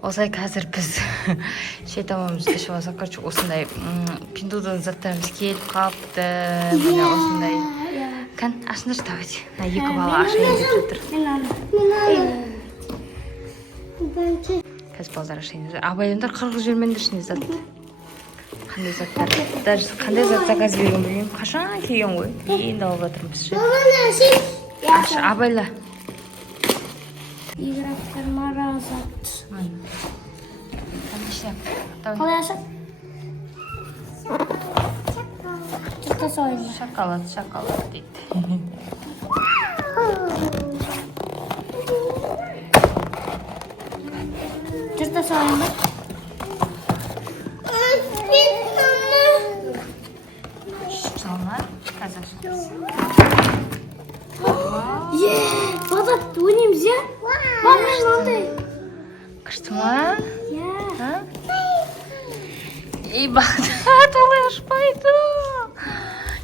Осылай қазір біз шей тамамызды ішіп алсақ, короче, осындай пиндудан заттарымыз келіп қалыпты. Міне осындай. Кән, ашыңдаршы давайте. Екі бала ашайын деп жатыр. Қазір балдар ашайын деп жатыр. Абайындар қырғыз жүрмендіршіне зат. Қандай заттар? Даже қандай зат заказ берген білмеймін. Қашан келген ғой? Енді алып жатырмыз ше. Аш, абайла. Играқтар маразат. Қалай ашып? Жұртасы ойын. Шоколад дейді. Жұртасы ойын ба? Салмар, қазір ашамыз. Бағдат, ойнаймыз, я? Бағдат, мынандай. Күшті ма? Я. Ей, Бағдат, олай ашпайды.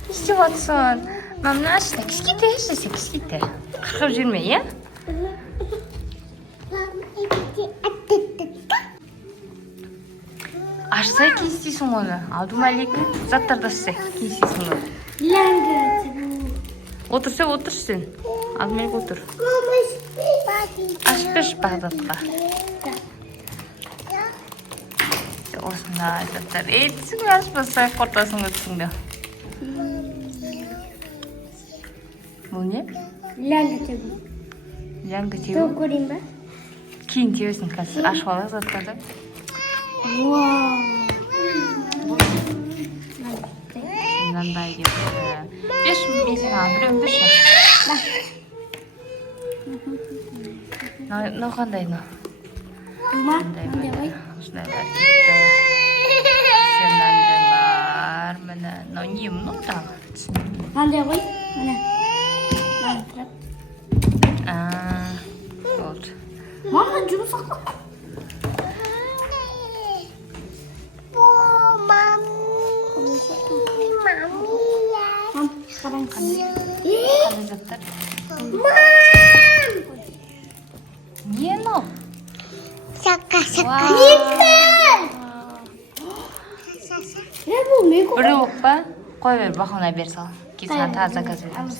Не істеп жатсың? Мамна ашты, кішкейте, ашты, кішкейте. Қырқып жүрме, я? Ашса кейістейсің оны. Алдымалекі заттарды ашса кейістейсің оны. Ләңгі. Отыр сен. Алдымалекі отыр. Ашпеш Бағдатқа. Осындай заттар. Түсің ашпаса қортасың өтсіңді. Бұл не? Ләңгі тебу. Ләңгі тебу? Тоқ көрейін ба? Кейін тебесің қазір. Ашып алақ заттарды. Мынандай кетті. Беш мен саған біреуін берші. Мынау қандай мынау? Ма? Мындай ғой. Осындай бар кетті. Сенандай бар. Міне, мынау не мұның дағы? Мындай ғой. Міне. Мындай тұрады. Болды. Мама, жұмсақ қой. Қандай заттар? Не мынау? Шақа. Бір оқ па? Қой бер, бақылына бер сал. Кезіған тағы заказ береміз.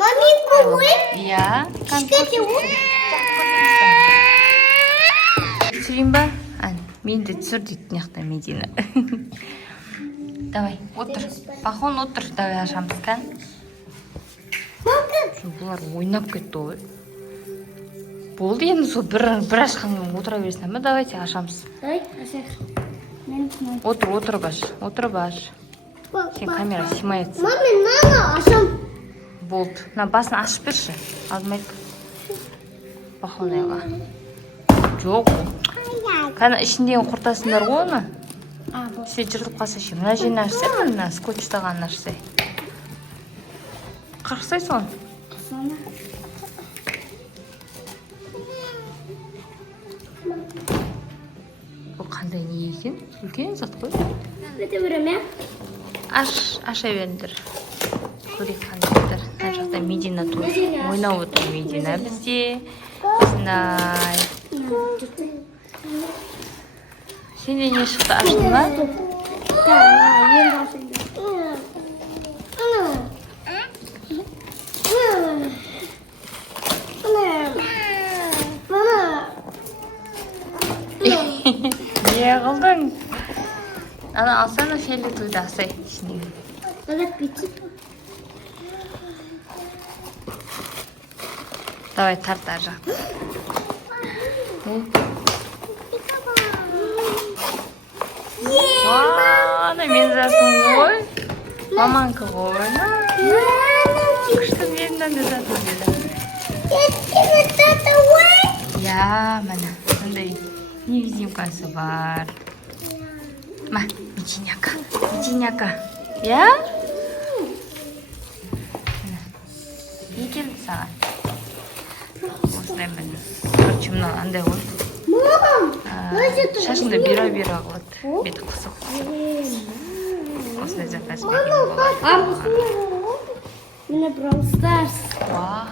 Маменьку ғой? Иә. Кішкене ғой? Түсірейін ба? Мен де түсір дейді неқта Медина. Давай, отыр. Пахон отыр. Давай ашамыз, кән. Бұлар ойнап кетті ғой. Болды енді сол бір ашқанмен отыра берсін ба? Давайте ашамыз. Давай, ашайық. Отыр баш. Сен камера снимается. Мама, ашам. Болды. Мына басын ашып берші. Алдымайық. Пахонайға. Жоқ. Кәні ішіндегі құртасындар ғой оны. Сен жыртып қалса ше. Мына жерін ашсай, мына скотч тағанын ашсай. Қырқсай сон. Бұл қандай не екен? Үлкен зат қой. Өте берем, я? Аша беріңдер. Көрек қандайдар. Мына жақта Медина тұр. Ойнап отыр Медина бізде. Осындай. Сенде не шықты, аштың ба? Енді ашайын. Не қылдың? Ана алсана фиолетовый асай ішінен. Бағдат бетсіп. Давай тарт ар жақты. Ана мен затым ғой. Маманка ғой. Күшті менен де затым деді. Я, міне, мындай невидимкасы бар. Ма, Мединяка. Я? Не келді саған? Осындай міне. Короче, мына андай ғой. Шашыңды бира қылады. Беті қысық. Осындай заказ берген болады. Міне Brawl Stars. Вау,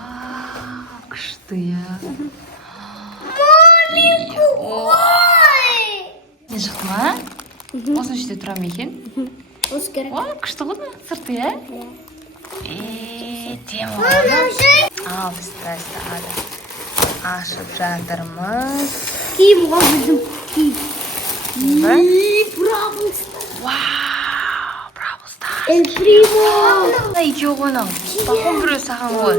күшті я. Маменьку, ой! Не шықты ма? Осының ішінде тұра ма екен? Осы керек. О, күшті ғой сырты, иә? Тема ал біз тастады. Ашып жатырмыз. Киім ғой біздің киім. Ба? Бравл Старс. Вау, Бравл Старс. Эль Примо. Екеу ғой мынау. Бақон біреу саған ғой.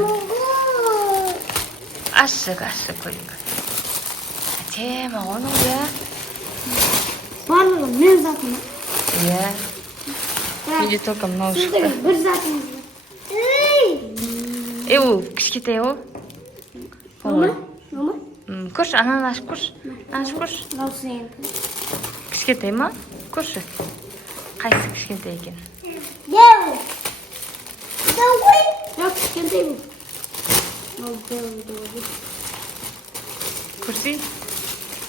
Ашық көрейік. Тема ғой мынау, иә? Барлығы мен затым. Иә. Менде только мынау шықты. Сіздің бір затыңыз бар. Ол кішкентай ғой. Мама? Көрші, ананы ашып көрші. Ашып көрші. Дауысы енді. Кішкентай ма? Көрші. Қайсы кішкентай екен? Девы. Давай. Жоқ, кішкентай бұл. Ол девы. Көрсей?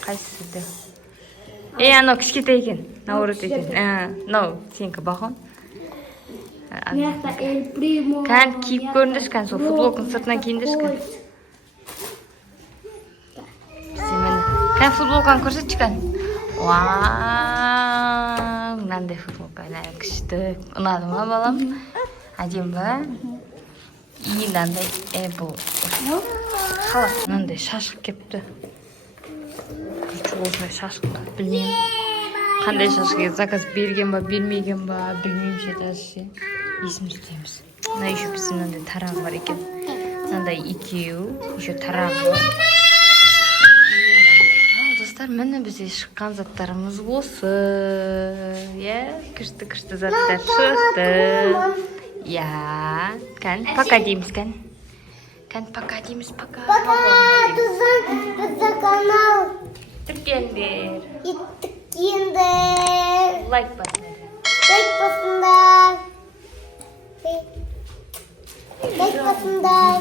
Қайсысы деп? Анау кішкентай екен. Наурыз екен. Мынау сенікі бақон. Мияқта Эль Примо. Кән киіп көріндірші, кән сол футболкың сыртынан киіндірші, кән. Кән футболканы көрсетші, кән. Вау, мынандай футболка, күшті. Ұнады ма, балам? Әдем ба? И мынандай бұл халат, мынандай шашық кепті. Осындай шашық білмеймін. Қандай шашық заказ берген ба, бермеген ба, білмеймін ше даже. Есіміз түземіз. Мына еще бізде мынандай тарағы бар екен. Мынандай екеу, еще тарағы бар. Достар, міне бізде шыққан заттарымыз осы. Күшті заттар шықты. Кән, пока дейміз, кән. Кән, пока дейміз, пока. Пока, тұзын канал. Тіркендер. Иттікендер. Лайк басыңдар. Лайк басыңдар. Лайк басыңдар.